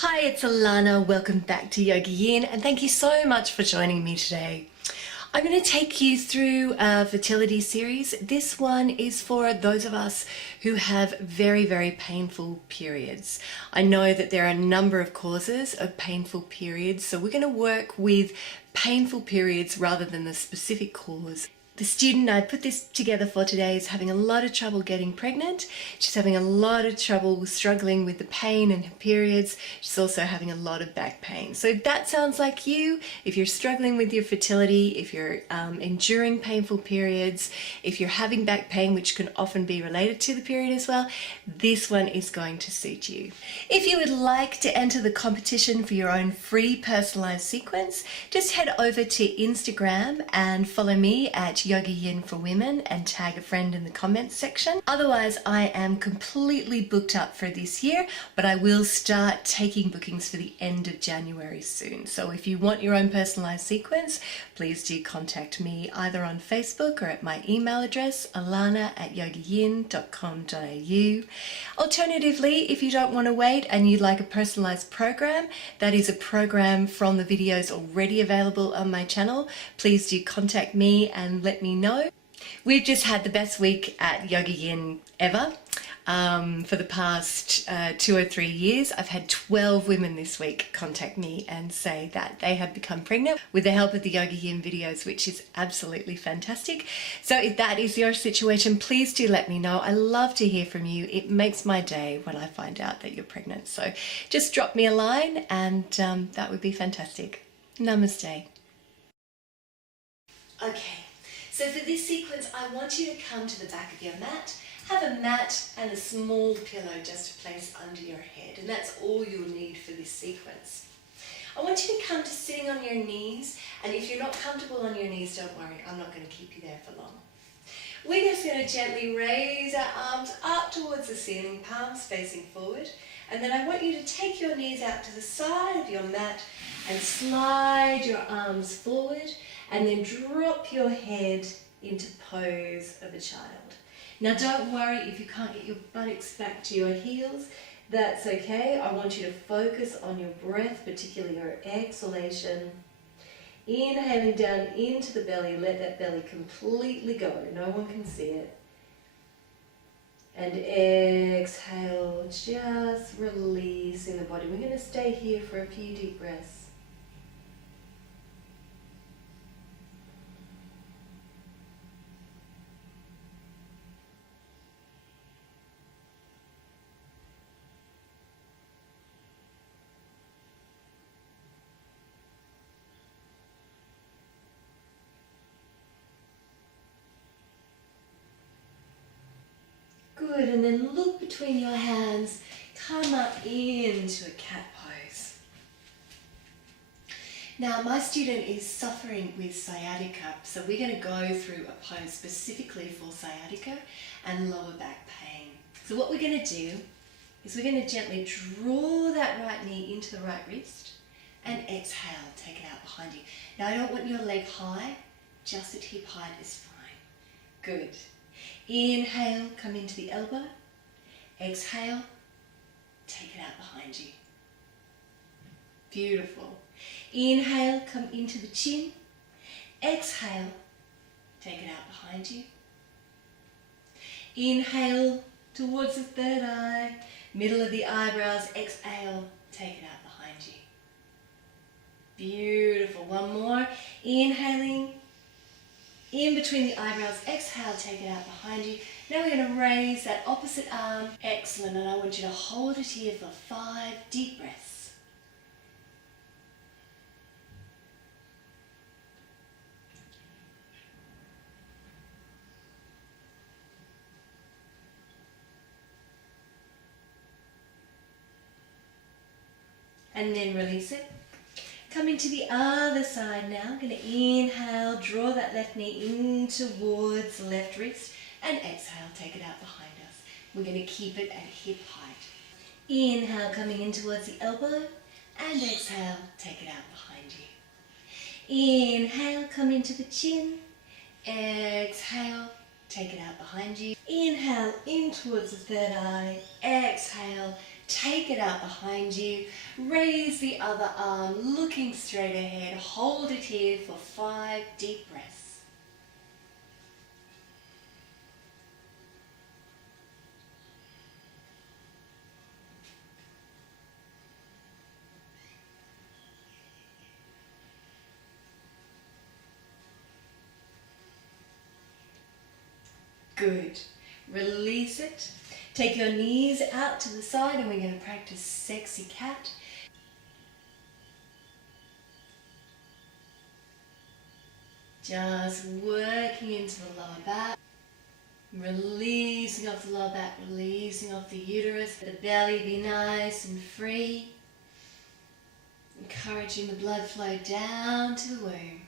Hi, it's Alana. Welcome back to YogaYin, and thank you so much for joining me today. I'm going to take you through a fertility series. This one is for those of us who have very painful periods. I know that there are a number of causes of painful periods, so we're going to work with painful periods rather than the specific cause. The student I put this together for today is having a lot of trouble getting pregnant. She's having a lot of trouble struggling with the pain in her periods. She's also having a lot of back pain. So if that sounds like you, if you're struggling with your fertility, if you're enduring painful periods, if you're having back pain, which can often be related to the period as well, this one is going to suit you. If you would like to enter the competition for your own free personalized sequence, just head over to Instagram and follow me at YogaYin for Women and tag a friend in the comments section. Otherwise, I am completely booked up for this year, but I will start taking bookings for the end of January soon. So if you want your own personalized sequence, please do contact me either on Facebook or at my email address, alanna@yogayin.com.au. Alternatively, if you don't want to wait and you'd like a personalized program, that is a program from the videos already available on my channel. Please do contact me and let me know. We've just had the best week at YogaYin ever. For the past 2 or 3 years, I've had 12 women this week contact me and say that they have become pregnant with the help of the YogaYin videos, which is absolutely fantastic. So if that is your situation, please do let me know. I love to hear from you. It makes my day when I find out that you're pregnant. So just drop me a line and that would be fantastic. Namaste. Okay, so for this sequence, I want you to come to the back of your mat. Have a mat and a small pillow just to place under your head, and that's all you'll need for this sequence. I want you to come to sitting on your knees, and if you're not comfortable on your knees, don't worry, I'm not going to keep you there for long. We're just going to gently raise our arms up towards the ceiling, palms facing forward, and then I want you to take your knees out to the side of your mat and slide your arms forward, and then drop your head into pose of a child. Now don't worry if you can't get your buttocks back to your heels, that's okay. I want you to focus on your breath, particularly your exhalation. Inhaling down into the belly, let that belly completely go, no one can see it. And exhale, just releasing the body. We're going to stay here for a few deep breaths. Good, and then look between your hands, come up into a cat pose. Now my student is suffering with sciatica, so we're going to go through a pose specifically for sciatica and lower back pain. So what we're going to do is we're going to gently draw that right knee into the right wrist and exhale, take it out behind you. Now I don't want your leg high, just at hip height is fine. Good. Inhale, come into the elbow. Exhale, take it out behind you. Beautiful. Inhale, come into the chin. Exhale, take it out behind you. Inhale towards the third eye, middle of the eyebrows. Exhale, take it out behind you. Beautiful. One more. Inhaling. In between the eyebrows, exhale, take it out behind you. Now we're going to raise that opposite arm. Excellent, and I want you to hold it here for 5 deep breaths. And then release it. Coming to the other side now, I'm going to inhale, draw that left knee in towards the left wrist, and exhale, take it out behind us. We're going to keep it at hip height. Inhale, coming in towards the elbow, and exhale, take it out behind you. Inhale, come into the chin, exhale, take it out behind you. Inhale, in towards the third eye, exhale, Take it out behind you. Raise the other arm, looking straight ahead. Hold it here for 5 deep breaths. Good. Release it. Take your knees out to the side and we're going to practice sexy cat. Just working into the lower back. Releasing off the lower back, releasing off the uterus. The belly be nice and free. Encouraging the blood flow down to the womb.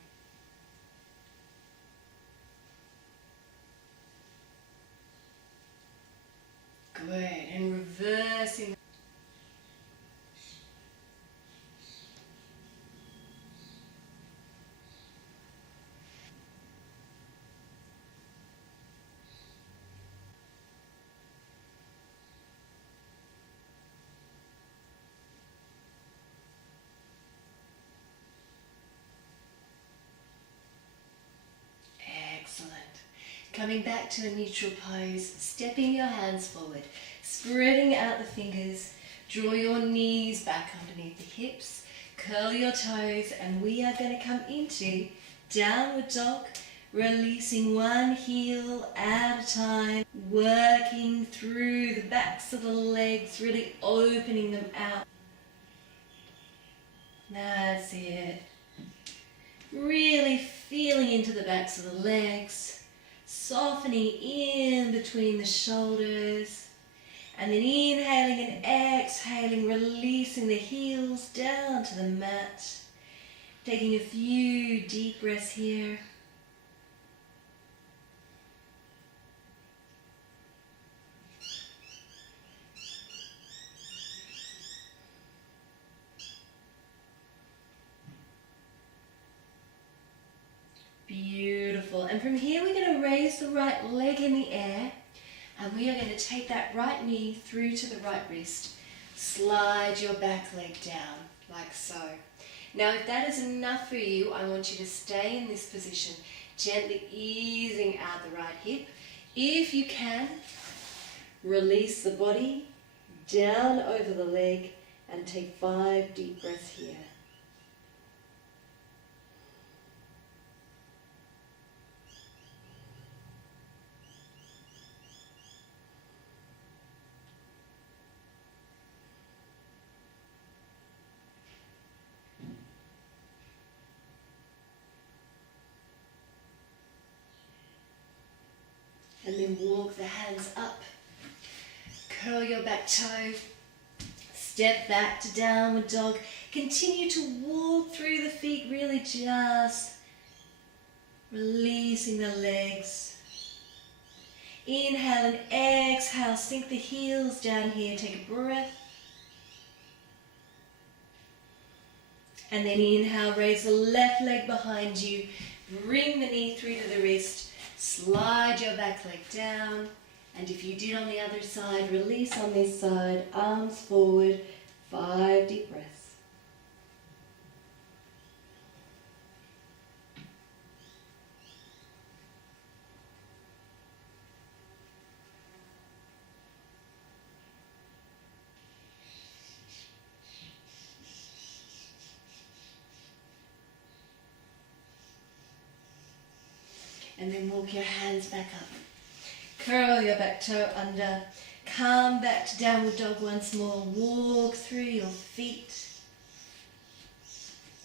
Good, and reversing. Excellent. Coming back to a neutral pose, stepping your hands forward, spreading out the fingers, draw your knees back underneath the hips, curl your toes, and we are going to come into downward dog, releasing one heel at a time, working through the backs of the legs, really opening them out. That's it. Really feeling into the backs of the legs, softening in between the shoulders, and then inhaling and exhaling, releasing the heels down to the mat. Taking a few deep breaths here. Beautiful. And from here we're going to raise the right leg in the air and we are going to take that right knee through to the right wrist. Slide your back leg down like so. Now if that is enough for you, I want you to stay in this position, gently easing out the right hip. If you can, release the body down over the leg and take 5 deep breaths here. And then walk the hands up. Curl your back toe. Step back to downward dog. Continue to walk through the feet, really just releasing the legs. Inhale and exhale. Sink the heels down here. Take a breath. And then inhale, raise the left leg behind you. Bring the knee through to the wrist. Slide your back leg down, and if you did on the other side, release on this side, arms forward, 5 deep breaths. And then walk your hands back up. Curl your back toe under. Come back to downward dog once more. Walk through your feet.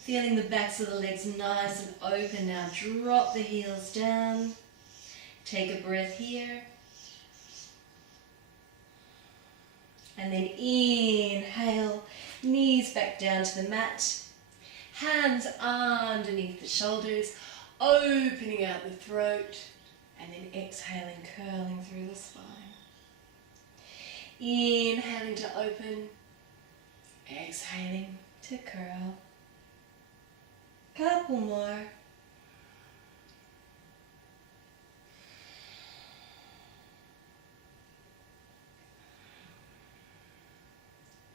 Feeling the backs of the legs nice and open now. Drop the heels down. Take a breath here. And then inhale. Knees back down to the mat. Hands underneath the shoulders. Opening out the throat and then exhaling, curling through the spine. Inhaling to open, exhaling to curl. Couple more.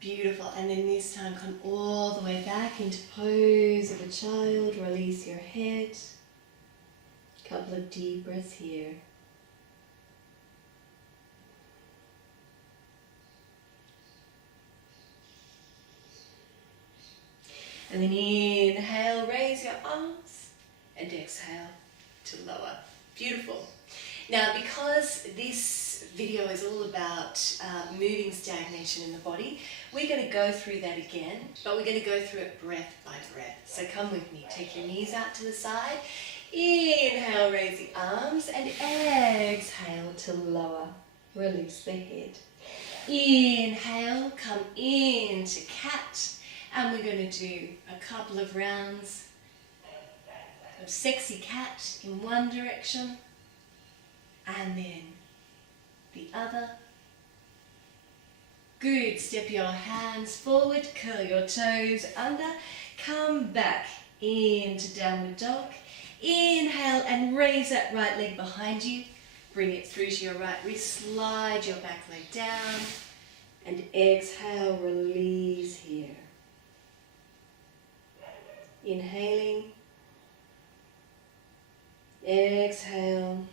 Beautiful. And then this time come all the way back into pose of a child. Release your head. Couple of deep breaths here. And then inhale, raise your arms, and exhale to lower. Beautiful. Now, because this video is all about moving stagnation in the body, we're going to go through that again, but we're going to go through it breath by breath. So come with me. Take your knees out to the side. Inhale, raise the arms, and exhale to lower. Release the head. Inhale, come into cat. And we're going to do a couple of rounds of sexy cat in one direction and then the other. Good. Step your hands forward, curl your toes under, come back into downward dog. Inhale and raise that right leg behind you. Bring it through to your right wrist, slide your back leg down and exhale, release here. Inhaling, exhale,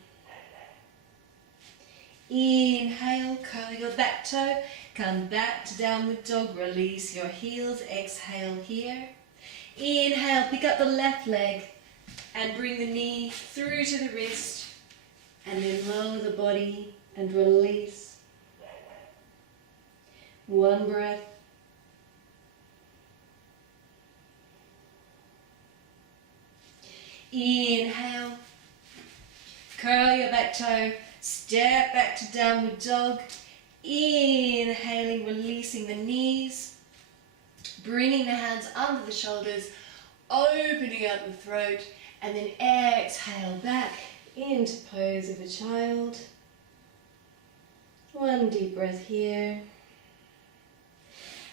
inhale, curl your back toe, come back to downward dog, release your heels, exhale here. Inhale, pick up the left leg and bring the knee through to the wrist and then lower the body and release. One breath. Inhale, curl your back toe, step back to downward dog. Inhaling, releasing the knees, bringing the hands under the shoulders, opening up the throat, and then exhale back into pose of a child. One deep breath here.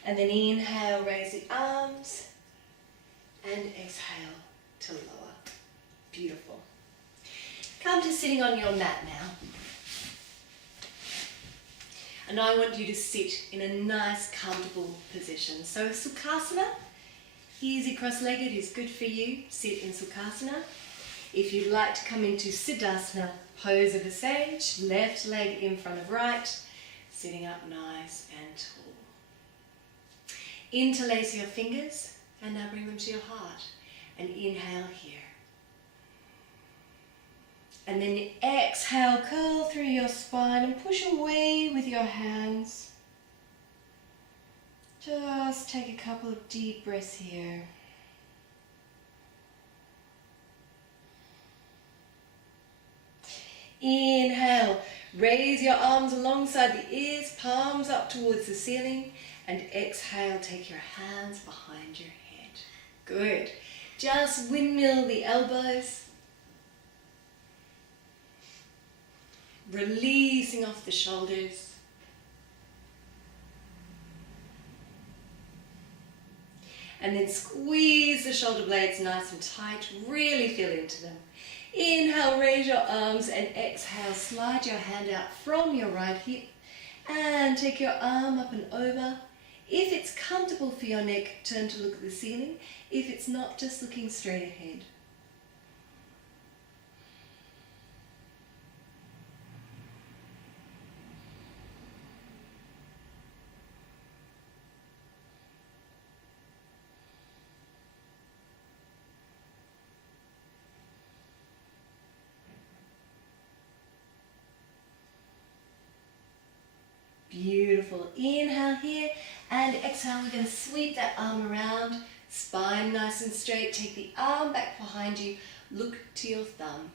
And then inhale, raise the arms, and exhale to lower. Beautiful. Come to sitting on your mat now. And I want you to sit in a nice, comfortable position. So Sukhasana, easy cross-legged is good for you. Sit in Sukhasana. If you'd like to come into Siddhasana, pose of a sage, left leg in front of right, sitting up nice and tall. Interlace your fingers and now bring them to your heart. And inhale here. And then exhale, curl through your spine and push away with your hands. Just take a couple of deep breaths here. Inhale, raise your arms alongside the ears, palms up towards the ceiling, and exhale, take your hands behind your head. Good. Just windmill the elbows. Releasing off the shoulders. And then squeeze the shoulder blades nice and tight. Really feel into them. Inhale, raise your arms, and exhale, slide your hand out from your right hip and take your arm up and over. If it's comfortable for your neck, turn to look at the ceiling. If it's not, just looking straight ahead. Beautiful. Inhale here and exhale. We're going to sweep that arm around, spine nice and straight. Take the arm back behind you. Look to your thumb.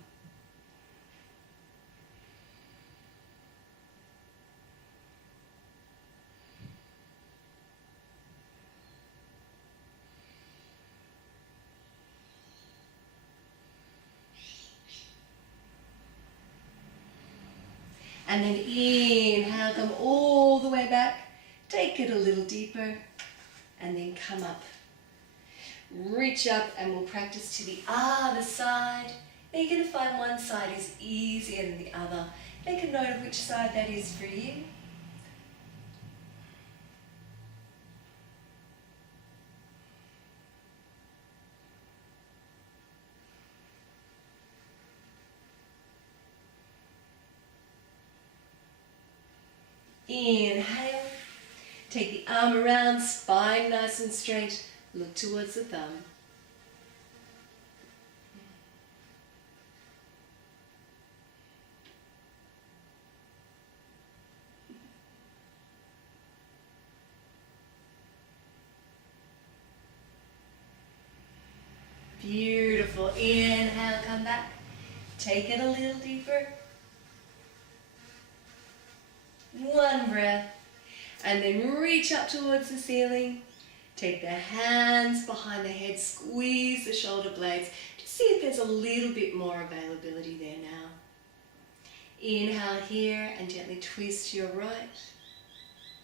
And then inhale, come all the way back, take it a little deeper, and then come up. Reach up and we'll practice to the other side. Now you're going to find one side is easier than the other. Make a note of which side that is for you. Inhale. Take the arm around, spine nice and straight. Look towards the thumb. Beautiful. Inhale, come back. Take it a little deeper. One breath. And then reach up towards the ceiling. Take the hands behind the head, squeeze the shoulder blades. Just see if there's a little bit more availability there now. Inhale here and gently twist to your right.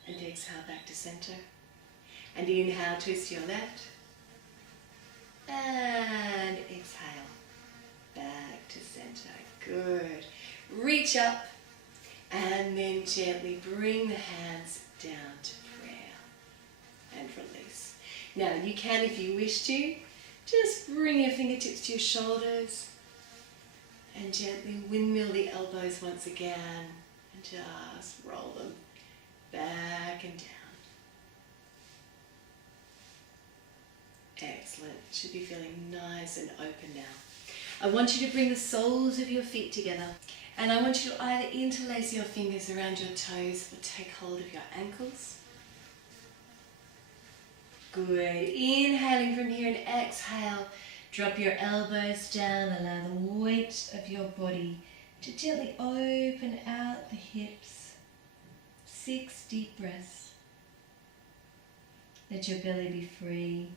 And exhale back to center. And inhale, twist to your left. And exhale, back to center. Good. Reach up and then gently bring the hands down to prayer and release. Now you can, if you wish to, just bring your fingertips to your shoulders and gently windmill the elbows once again and just roll them back and down. Excellent. Should be feeling nice and open now. I want you to bring the soles of your feet together, and I want you to either interlace your fingers around your toes or take hold of your ankles. Good. Inhaling from here and exhale. Drop your elbows down. Allow the weight of your body to gently open out the hips. 6 deep breaths. Let your belly be free.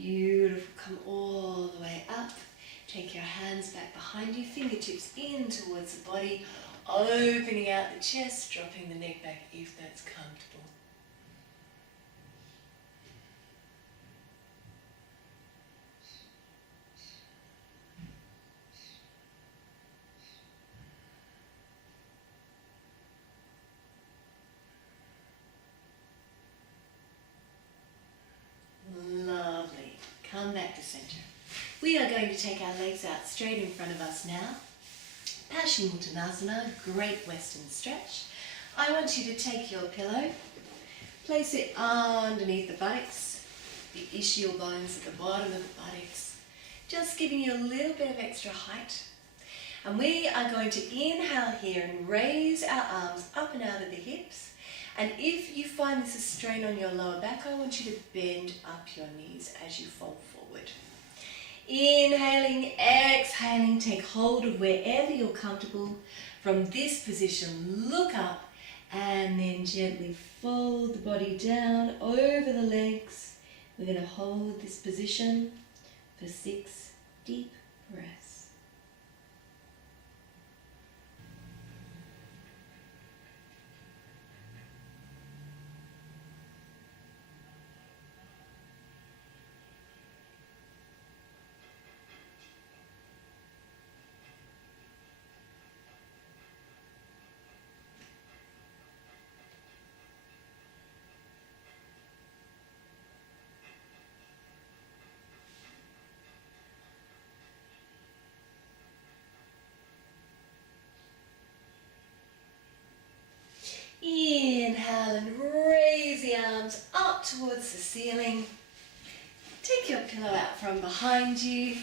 Beautiful. Come all the way up. Take your hands back behind you, fingertips in towards the body, opening out the chest, dropping the neck back if that's comfortable. Lovely. Come back to center. We are going to take our legs out straight in front of us now. Paschimottanasana, great western stretch. I want you to take your pillow, place it underneath the buttocks, the ischial bones at the bottom of the buttocks, just giving you a little bit of extra height. And we are going to inhale here and raise our arms up and out of the hips. And if you find this a strain on your lower back, I want you to bend up your knees as you fold forward. Inhaling, exhaling, take hold of wherever you're comfortable. From this position, look up and then gently fold the body down over the legs. We're going to hold this position for 6 deep breaths. Inhale and raise the arms up towards the ceiling. Take your pillow out from behind you,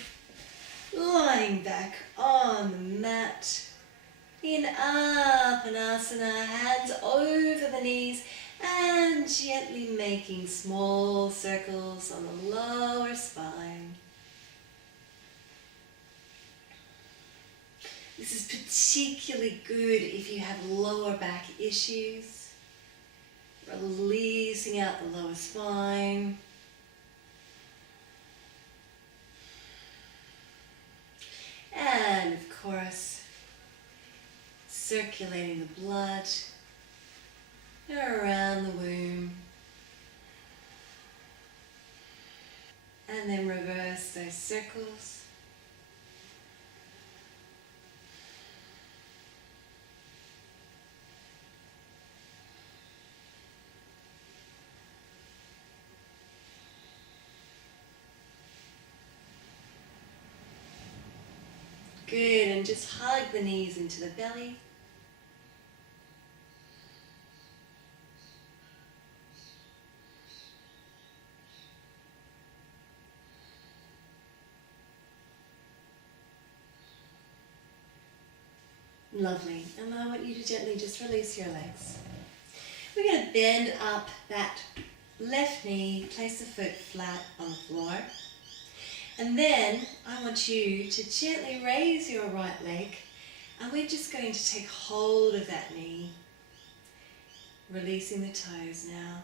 lying back on the mat. In Apanasana, hands over the knees and gently making small circles on the lower spine. This is particularly good if you have lower back issues. Releasing out the lower spine. And of course, circulating the blood around the wound. circles. Good, and just hug the knees into the belly. Lovely. And I want you to gently just release your legs. We're going to bend up that left knee, place the foot flat on the floor. And then I want you to gently raise your right leg, and we're just going to take hold of that knee, releasing the toes now.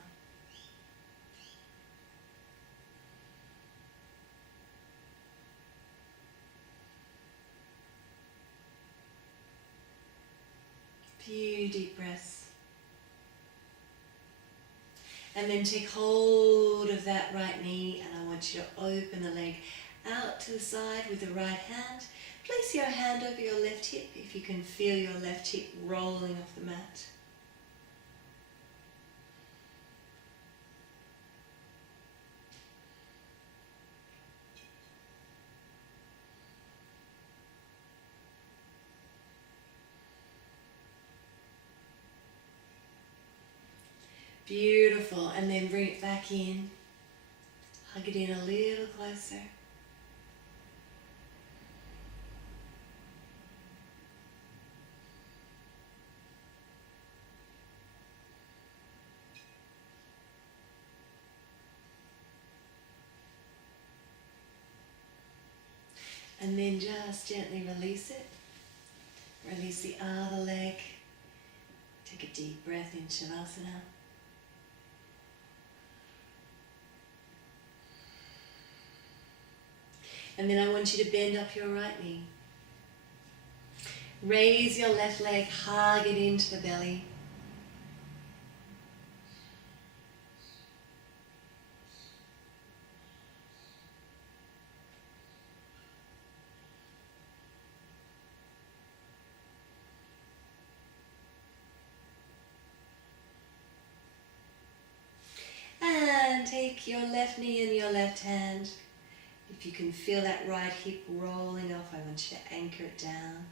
Few deep breaths. And then take hold of that right knee, and I want you to open the leg out to the side with the right hand. Place your hand over your left hip if you can feel your left hip rolling off the mat. Beautiful, and then bring it back in. Hug it in a little closer. And then just gently release it. Release the other leg. Take a deep breath in Shavasana. And then I want you to bend up your right knee. Raise your left leg, hug it into the belly. And take your left knee in your left hand. If you can feel that right hip rolling off, I want you to anchor it down.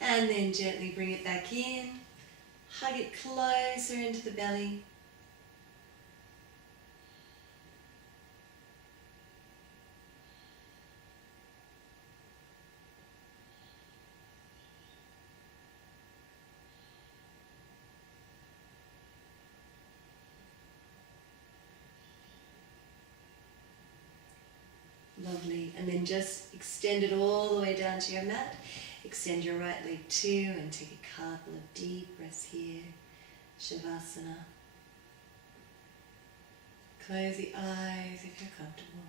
And then gently bring it back in. Hug it closer into the belly. Lovely. And then just extend it all the way down to your mat. Extend your right leg too and take a couple of deep breaths here. Shavasana. Close the eyes if you're comfortable.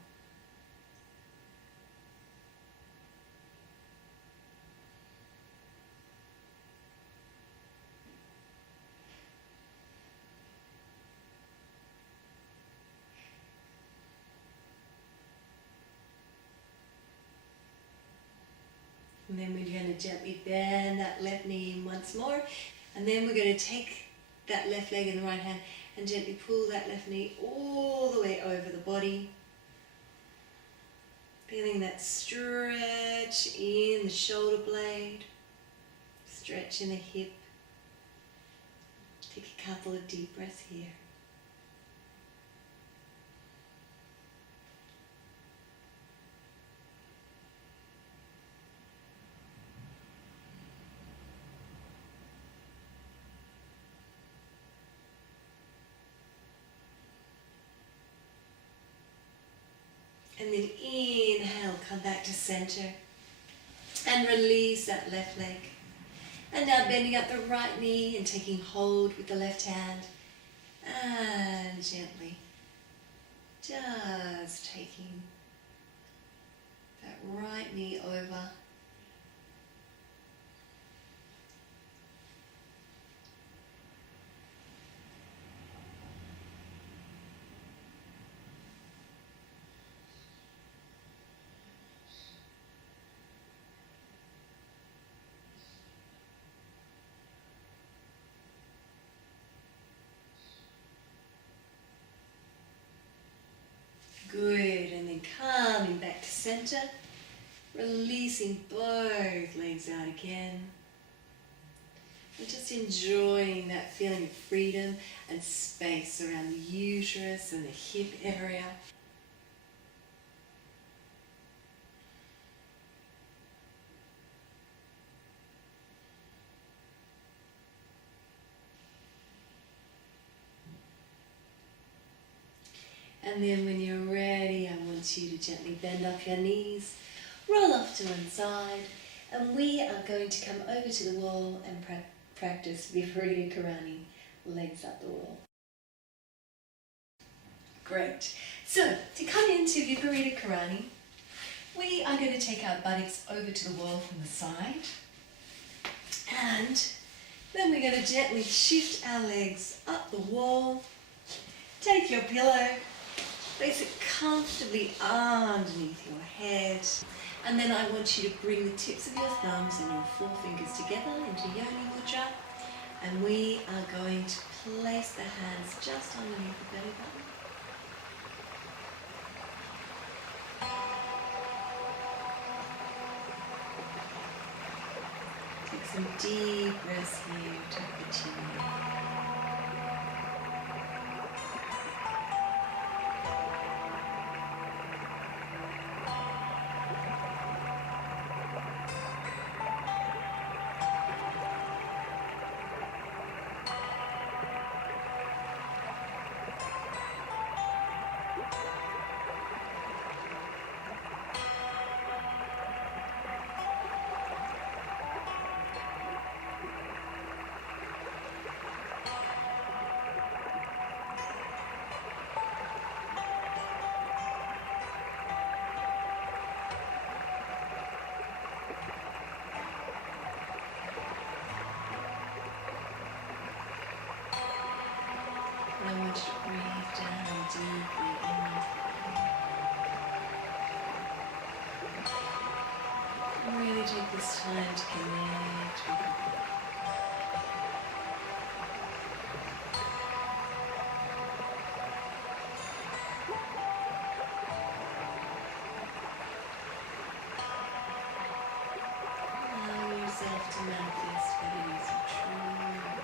And then we're going to gently bend that left knee in once more. And then we're going to take that left leg in the right hand and gently pull that left knee all the way over the body. Feeling that stretch in the shoulder blade, stretch in the hip. Take a couple of deep breaths here. And then inhale, come back to center and release that left leg. And now bending up the right knee and taking hold with the left hand and gently Just taking that right knee over. Good, and then coming back to center, releasing both legs out again. And just enjoying that feeling of freedom and space around the uterus and the hip area. And then when you're ready, I want you to gently bend up your knees, roll off to one side, and we are going to come over to the wall and practice Viparita Karani, legs up the wall. Great. So, to come into Viparita Karani, we are going to take our buttocks over to the wall from the side, and then we're going to gently shift our legs up the wall. Take your pillow, place it comfortably underneath your head, and then I want you to bring the tips of your thumbs and your forefingers together into Yoni Mudra, and we are going to place the hands just underneath the belly button. Take some deep breaths here to continue. I want you to breathe down deeply into the body. Really take this time to connect with your body. Allow yourself to manifest what it is you truly want.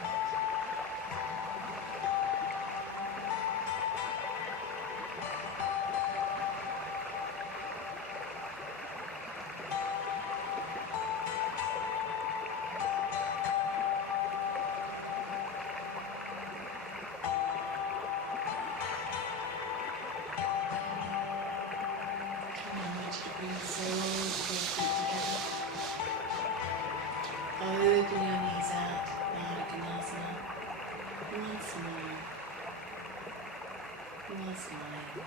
Bring the soles of your feet together. Open your knees out, Ardha Konasana. Once more. Once more.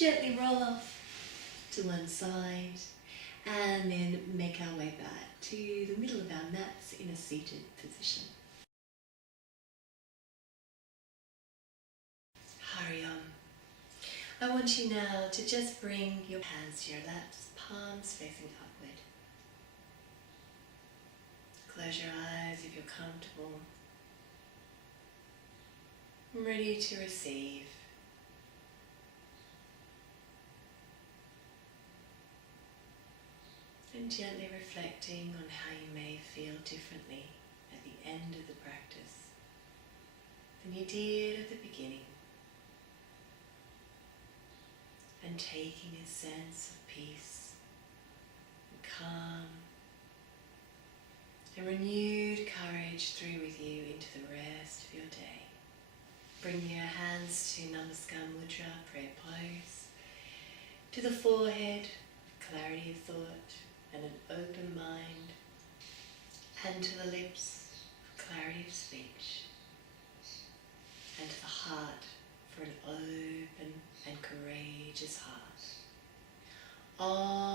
gently roll off to one side and then make our way back to the middle of our mats in a seated position. Hurry on. I want you now to just bring your hands to your laps, palms facing upward. Close your eyes if you're comfortable. Ready to receive. And gently reflecting on how you may feel differently at the end of the practice than you did at the beginning. And taking a sense of peace and calm and renewed courage through with you into the rest of your day. Bring your hands to Namaskar Mudra, prayer pose, to the forehead, clarity of thought and an open mind, and to the lips, clarity of speech, and to the heart for an open and courageous heart. Om